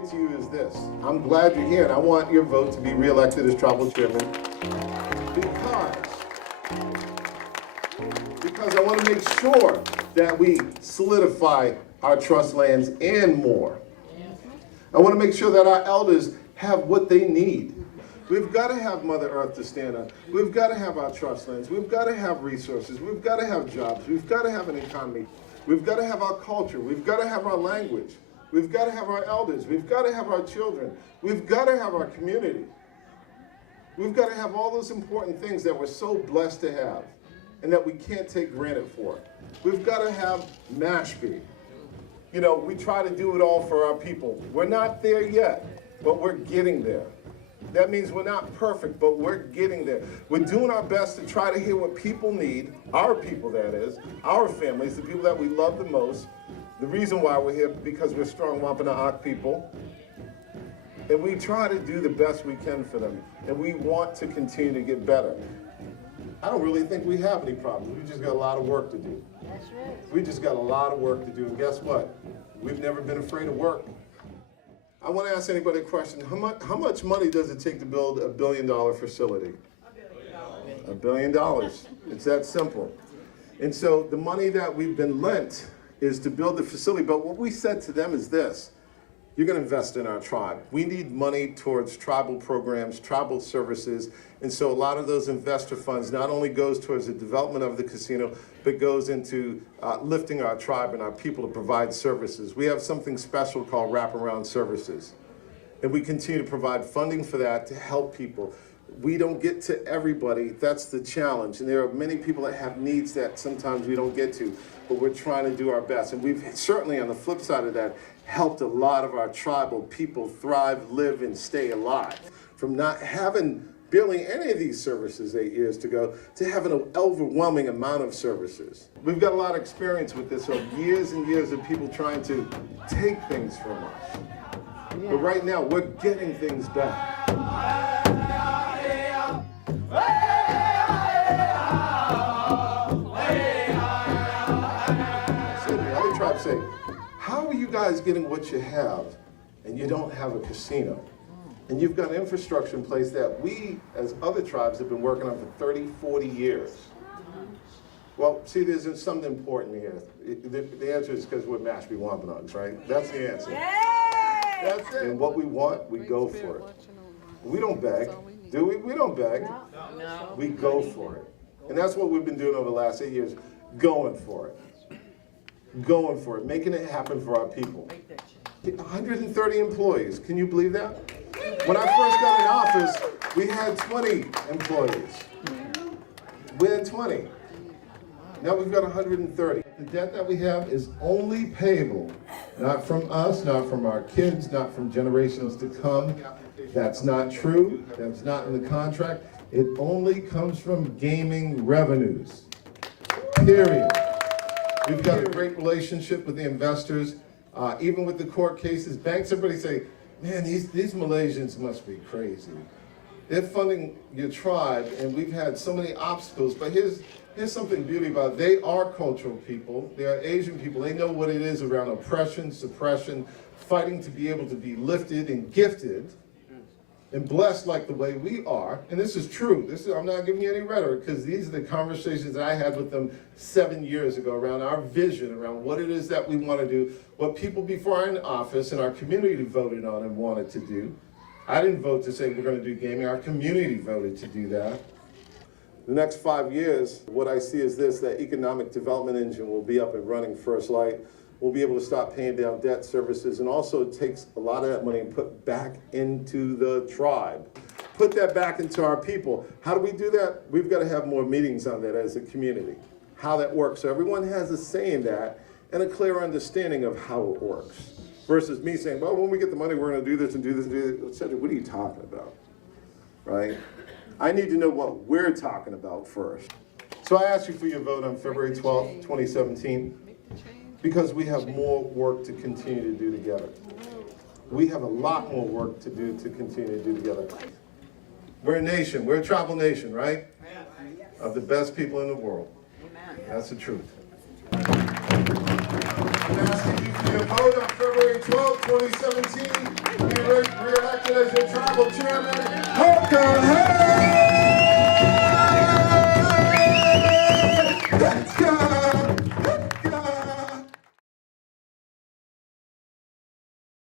say to you is this. I'm glad you're here, and I want your vote to be reelected as tribal chairman because I want to make sure that we solidify our trust lands and more. I want to make sure that our elders have what they need. We've got to have Mother Earth to stand on. We've got to have our trust lands. We've got to have resources. We've got to have jobs. We've got to have an economy. We've got to have our culture. We've got to have our language. We've got to have our elders. We've got to have our children. We've got to have our community. We've got to have all those important things that we're so blessed to have and that we can't take granted for. We've got to have Mashpee. You know, we try to do it all for our people. We're not there yet, but we're getting there. That means we're not perfect, but we're getting there. We're doing our best to try to hear what people need, our people that is, our families, the people that we love the most. The reason why we're here, because we're strong Wampanoag people. And we try to do the best we can for them. And we want to continue to get better. I don't really think we have any problems. We just got a lot of work to do. That's right. We just got a lot of work to do. And guess what? We've never been afraid of work. I want to ask anybody a question. How much money does it take to build a $1 billion facility? $1 billion. It's that simple. And so the money that we've been lent is to build the facility. But what we said to them is this. You're going to invest in our tribe. We need money towards tribal programs, tribal services. And so a lot of those investor funds not only goes towards the development of the casino, but goes into lifting our tribe and our people to provide services. We have something special called wraparound services. And we continue to provide funding for that to help people. We don't get to everybody. That's the challenge. And there are many people that have needs that sometimes we don't get to, but we're trying to do our best. And we've certainly, on the flip side of that, helped a lot of our tribal people thrive, live, and stay alive. From not having barely any of these services 8 years ago to having an overwhelming amount of services. We've got a lot of experience with this, so years and years of people trying to take things from us. But right now, we're getting things back. So the other tribes say, how are you guys getting what you have and you don't have a casino? And you've got infrastructure in place that we, as other tribes, have been working on for 30, 40 years. Well, see, there's something important here. The answer is because we're Mashpee Wampanoags, right? That's the answer. That's it. And what we want, we go for it. We don't beg, do we? We don't beg. No. We go for it. And that's what we've been doing over the last 8 years, going for it. Going for it, making it happen for our people. 130 employees, can you believe that? When I first got in office, we had 20 employees. We had 20. Now we've got 130. The debt that we have is only payable, not from us, not from our kids, not from generations to come. That's not true. That's not in the contract. It only comes from gaming revenues. Period. We've got a great relationship with the investors, even with the court cases. Banks, everybody say, man, these Malaysians must be crazy. They're funding your tribe, and we've had so many obstacles. But here's something beautiful about it. They are cultural people. They are Asian people. They know what it is around oppression, suppression, fighting to be able to be lifted and gifted and blessed like the way we are. And this is true. I'm not giving you any rhetoric, because these are the conversations that I had with them 7 years ago around our vision, around what it is that we want to do, what people before in office and our community voted on and wanted to do. I didn't vote to say we're going to do gaming. Our community voted to do that. The next 5 years, what I see is this, that economic development engine will be up and running first light. We'll be able to stop paying down debt services, and also it takes a lot of that money and put back into the tribe. Put that back into our people. How do we do that? We've got to have more meetings on that as a community, how that works. So everyone has a say in that and a clear understanding of how it works. Versus me saying, well, when we get the money, we're going to do this and do this and do this. Cedric, what are you talking about, right? I need to know what we're talking about first. So I ask you for your vote on February 12th, 2017. Because we have more work to continue to do together. We have a lot more work to do to continue to do together. We're a nation, we're a tribal nation, right? Of the best people in the world. That's the truth. I'm asking you for your vote on February January 12, 2017, be re-elected as your tribal chairman.